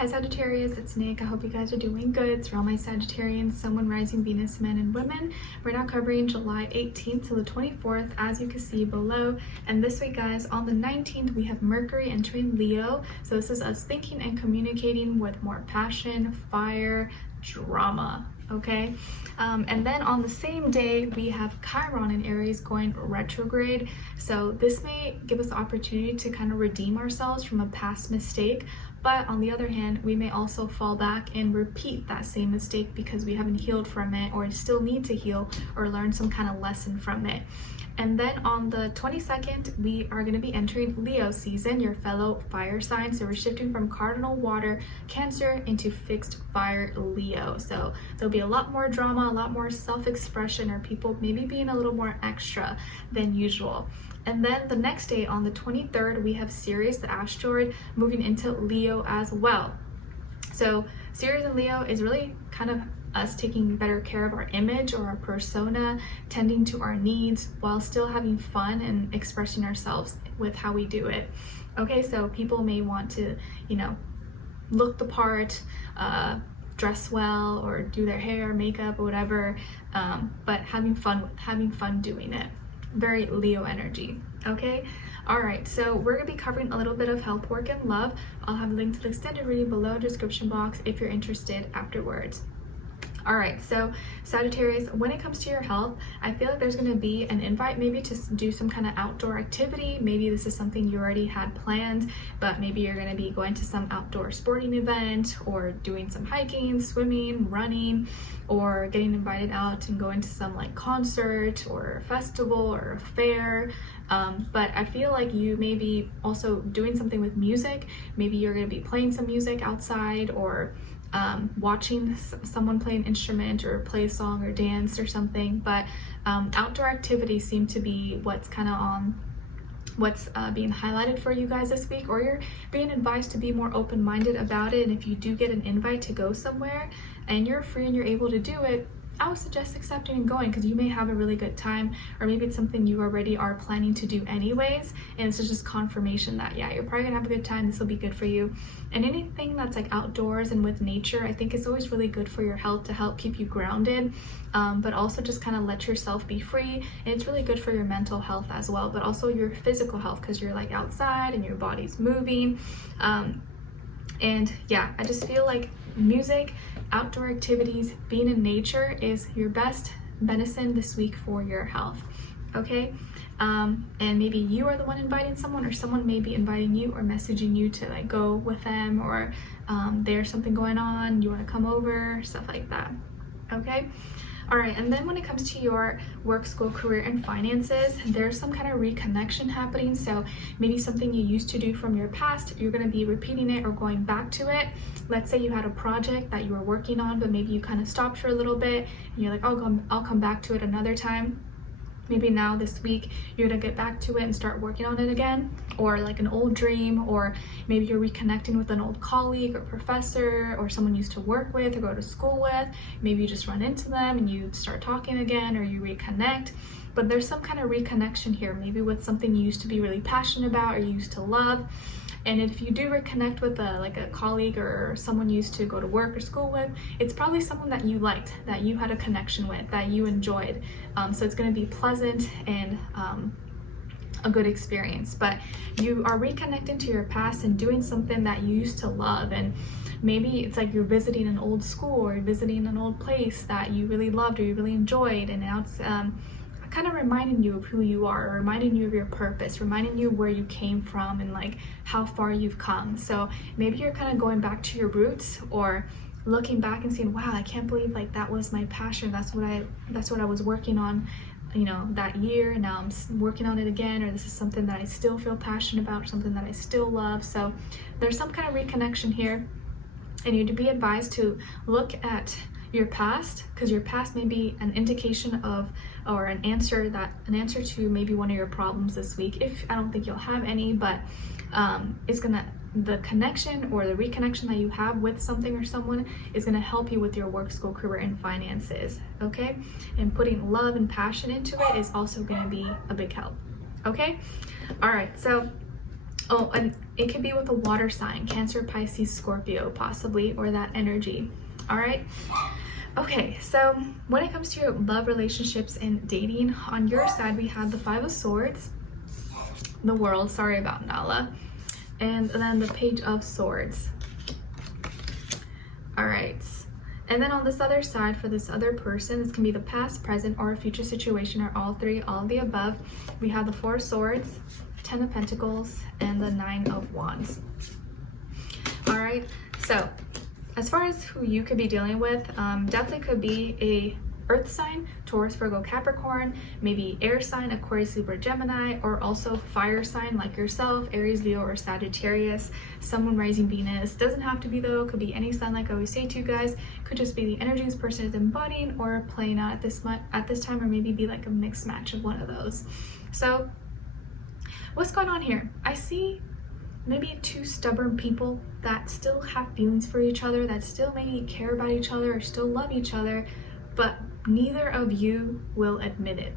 Hi Sagittarius, it's Nick. I hope you guys are doing good. It's for all my Sagittarians, Sun, Moon, Rising, Venus, men and women. We're now covering July 18th to the 24th, as you can see below. And this week, guys, on the 19th, we have Mercury entering Leo. So this is us thinking and communicating with more passion, fire, drama, okay? And then on the same day, we have Chiron in Aries going retrograde. So this may give us the opportunity to kind of redeem ourselves from a past mistake. But on the other hand, we may also fall back and repeat that same mistake because we haven't healed from it or still need to heal or learn some kind of lesson from it. And then on the 22nd, we are going to be entering Leo season, your fellow fire sign. So we're shifting from cardinal water Cancer into fixed fire Leo. So there'll be a lot more drama, a lot more self-expression, or people maybe being a little more extra than usual. And then the next day on the 23rd, we have Sirius, the asteroid, moving into Leo as well. So Sirius and Leo is really kind of us taking better care of our image or our persona, tending to our needs while still having fun and expressing ourselves with how we do it. Okay, so people may want to, look the part, dress well, or do their hair, makeup, or whatever, but having fun doing it. Very Leo energy. Okay, all right, so we're gonna be covering a little bit of health, work, and love. I'll have a link to the extended reading below in the description box if you're interested afterwards. All right, so Sagittarius, when it comes to your health, I feel like there's going to be an invite maybe to do some kind of outdoor activity. Maybe this is something you already had planned, but maybe you're going to be going to some outdoor sporting event or doing some hiking, swimming, running, or getting invited out and going to some like concert or festival or a fair. But I feel like you may be also doing something with music. Maybe you're going to be playing some music outside or watching someone play an instrument or play a song or dance or something, but outdoor activities seem to be what's kind of on what's being highlighted for you guys this week, or you're being advised to be more open-minded about it. And if you do get an invite to go somewhere and you're free and you're able to do it, I would suggest accepting and going, because you may have a really good time, or maybe it's something you already are planning to do anyways, and it's just confirmation that, yeah, you're probably gonna have a good time, this will be good for you. And anything that's like outdoors and with nature, I think is always really good for your health, to help keep you grounded, but also just kind of let yourself be free. And it's really good for your mental health as well, but also your physical health, because you're like outside and your body's moving. And yeah, I just feel like music, outdoor activities, being in nature is your best medicine this week for your health. Okay, and maybe you are the one inviting someone, or someone may be inviting you or messaging you to like go with them, or there's something going on, you want to come over, stuff like that. Okay. All right, and then when it comes to your work, school, career, and finances, there's some kind of reconnection happening. So maybe something you used to do from your past, you're going to be repeating it or going back to it. Let's say you had a project that you were working on, but maybe you kind of stopped for a little bit and you're like, I'll come back to it another time. Maybe now this week you're gonna get back to it and start working on it again, or like an old dream, or maybe you're reconnecting with an old colleague or professor or someone you used to work with or go to school with. Maybe you just run into them and you start talking again, or you reconnect. But there's some kind of reconnection here, maybe with something you used to be really passionate about or you used to love. And if you do reconnect with a colleague or someone you used to go to work or school with, it's probably someone that you liked, that you had a connection with, that you enjoyed. So it's going to be pleasant and a good experience. But you are reconnecting to your past and doing something that you used to love. And maybe it's like you're visiting an old school or visiting an old place that you really loved or you really enjoyed, and now it's kind of reminding you of who you are, or reminding you of your purpose, reminding you where you came from and like how far you've come. So maybe you're kind of going back to your roots, or looking back and saying, wow, I can't believe like that was my passion, that's what I was working on, that year, and now I'm working on it again, or this is something that I still feel passionate about, something that I still love. So there's some kind of reconnection here, and you'd be advised to look at your past, because your past may be an indication of, or an answer to maybe one of your problems this week. If I don't think you'll have any, but the connection or the reconnection that you have with something or someone is going to help you with your work, school, career, and finances. Okay, and putting love and passion into it is also going to be a big help. Okay, all right, so Oh, and it could be with a water sign, Cancer, Pisces, Scorpio, possibly, or that energy. All right. Okay, so when it comes to your love, relationships, and dating, on your side, we have the Five of Swords, the World, sorry about Nala, and then the Page of Swords. All right. And then on this other side, for this other person, this can be the past, present, or a future situation, or all three, all of the above. We have the Four of Swords, Ten of Pentacles, and the Nine of Wands. All right, so as far as who you could be dealing with, definitely could be a earth sign, Taurus, Virgo, Capricorn, maybe air sign, Aquarius, Libra, Gemini, or also fire sign like yourself, Aries, Leo, or Sagittarius, someone rising Venus. Doesn't have to be though, could be any sign, like I always say to you guys. Could just be the energy this person is embodying or playing out at this time, or maybe be like a mixed match of one of those. So what's going on here? I see maybe two stubborn people that still have feelings for each other, that still maybe care about each other or still love each other, but neither of you will admit it.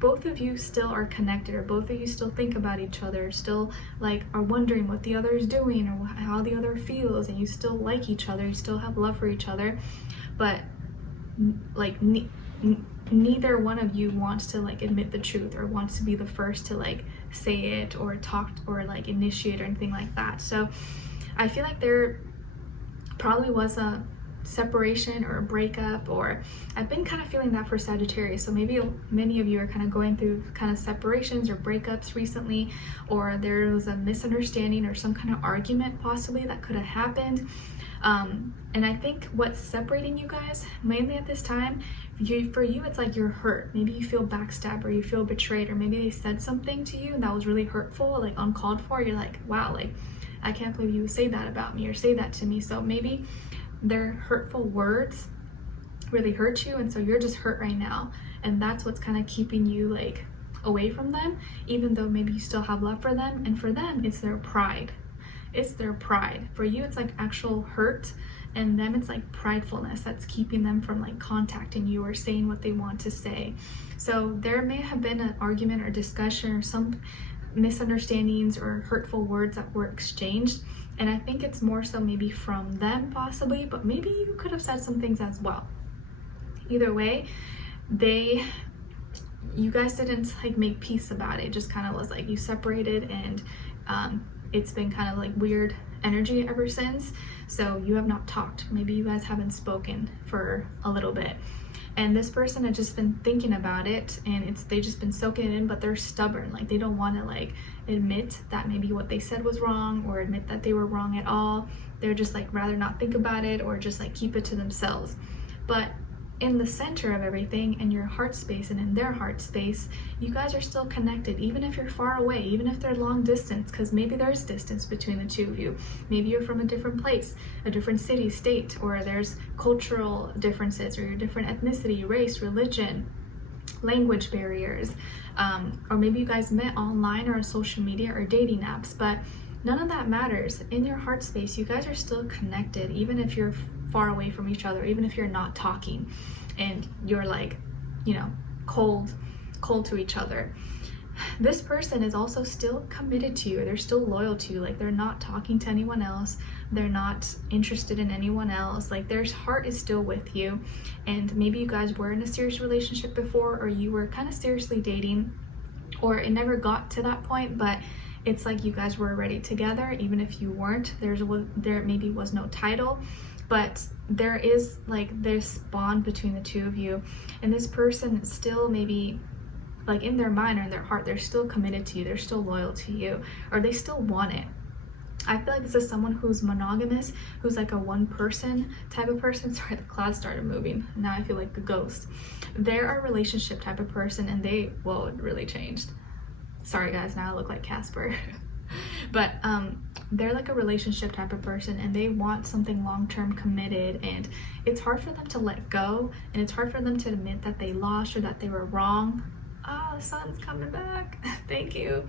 Both of you still are connected, or both of you still think about each other, still like are wondering what the other is doing or how the other feels, and you still like each other, you still have love for each other, but like neither one of you wants to like admit the truth or wants to be the first to like say it or talk or like initiate or anything like that. So I feel like there probably was a separation or a breakup, or I've been kind of feeling that for Sagittarius. So maybe many of you are kind of going through kind of separations or breakups recently, or there was a misunderstanding or some kind of argument possibly that could have happened. And I think what's separating you guys mainly at this time, for you, it's like you're hurt. Maybe you feel backstabbed, or you feel betrayed, or maybe they said something to you that was really hurtful, like uncalled for. You're like, wow, like I can't believe you would say that about me or say that to me. So maybe their hurtful words really hurt you, and so you're just hurt right now, and that's what's kind of keeping you like away from them, even though maybe you still have love for them. And for them, it's their pride. It's their pride. For you, it's like actual hurt, and them, it's like pridefulness that's keeping them from like contacting you or saying what they want to say. So there may have been an argument or discussion or some misunderstandings or hurtful words that were exchanged, and I think it's more so maybe from them possibly, but maybe you could have said some things as well. Either way, you guys didn't like make peace about it. It just kind of was like you separated, and it's been kind of like weird energy ever since. So you have not talked. Maybe you guys haven't spoken for a little bit. And this person had just been thinking about it, and they've just been soaking it in, but they're stubborn. Like they don't want to like admit that maybe what they said was wrong, or admit that they were wrong at all. They're just like rather not think about it, or just like keep it to themselves. But in the center of everything, in your heart space and in their heart space, you guys are still connected, even if you're far away, even if they're long distance, because maybe there's distance between the two of you. Maybe you're from a different place, a different city, state, or there's cultural differences, or your different ethnicity, race, religion, language barriers, or maybe you guys met online or on social media or dating apps, but none of that matters. In your heart space, you guys are still connected, even if you're far away from each other, even if you're not talking and you're like, you know, cold to each other. This person is also still committed to you. They're still loyal to you. Like they're not talking to anyone else. They're not interested in anyone else. Like their heart is still with you. And maybe you guys were in a serious relationship before, or you were kind of seriously dating, or it never got to that point, but it's like you guys were already together, even if you weren't. There maybe was no title, but there is like this bond between the two of you, and this person still maybe like in their mind or in their heart, they're still committed to you, they're still loyal to you, or they still want it. I feel like this is someone who's monogamous, who's like a one person type of person. Sorry, the clouds started moving. Now I feel like the ghost. They're a relationship type of person, and whoa, it really changed. Sorry guys, now I look like Casper. But they're like a relationship type of person, and they want something long-term committed, and it's hard for them to let go, and it's hard for them to admit that they lost or that they were wrong. The sun's coming back. Thank you.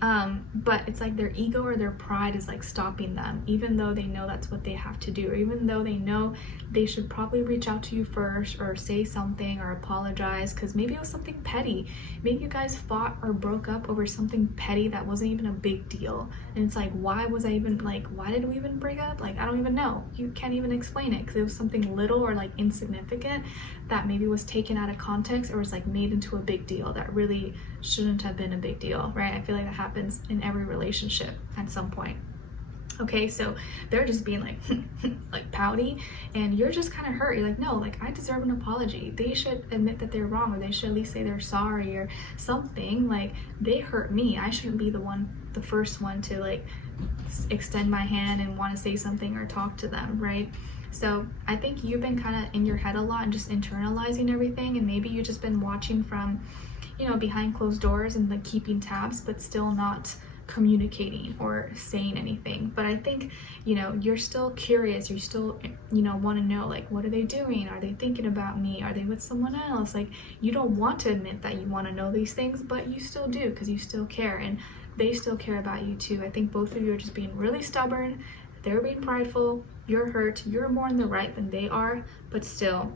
But it's like their ego or their pride is like stopping them, even though they know that's what they have to do, or even though they know they should probably reach out to you first or say something or apologize, because maybe it was something petty. Maybe you guys fought or broke up over something petty that wasn't even a big deal, and it's like, why did we even break up? Like, I don't even know. You can't even explain it, because it was something little or like insignificant that maybe was taken out of context or was like made into a big deal that really shouldn't have been a big deal, right? I feel like that happens in every relationship at some point. Okay, so they're just being like like pouty, and you're just kind of hurt. You're like, no, like, I deserve an apology. They should admit that they're wrong, or they should at least say they're sorry or something. Like, they hurt me. I shouldn't be the first one to like extend my hand and want to say something or talk to them, right? So I think you've been kind of in your head a lot and just internalizing everything, and maybe you've just been watching from, you know, behind closed doors and like keeping tabs, but still not communicating or saying anything. But I think, you know, you're still curious. You still, you know, want to know, like, what are they doing? Are they thinking about me? Are they with someone else? Like, you don't want to admit that you want to know these things, but you still do, because you still care, and they still care about you too. I think both of you are just being really stubborn. They're being prideful. You're hurt. You're more in the right than they are, but still.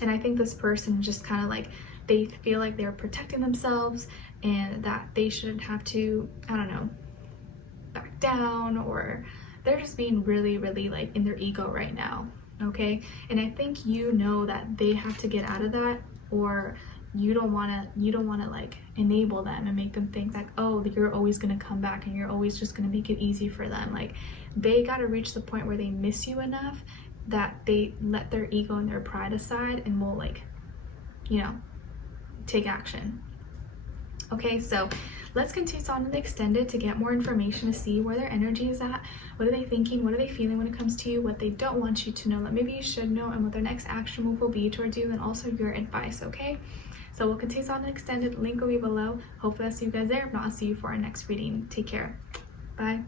And I think this person just kind of like, they feel like they're protecting themselves and that they shouldn't have to, I don't know, back down, or they're just being really, really like in their ego right now, okay? And I think you know that they have to get out of that, or you don't want to like enable them and make them think that, oh, you're always going to come back and you're always just going to make it easy for them. Like, they got to reach the point where they miss you enough that they let their ego and their pride aside and will, like, you know, take action. Okay, so let's continue on to the extended to get more information, to see where their energy is at. What are they thinking? What are they feeling when it comes to you? What they don't want you to know that maybe you should know, and what their next action move will be towards you, and also your advice, okay? So we'll continue on the extended. Link will be below. Hopefully I'll see you guys there. If not, I'll see you for our next reading. Take care. Bye.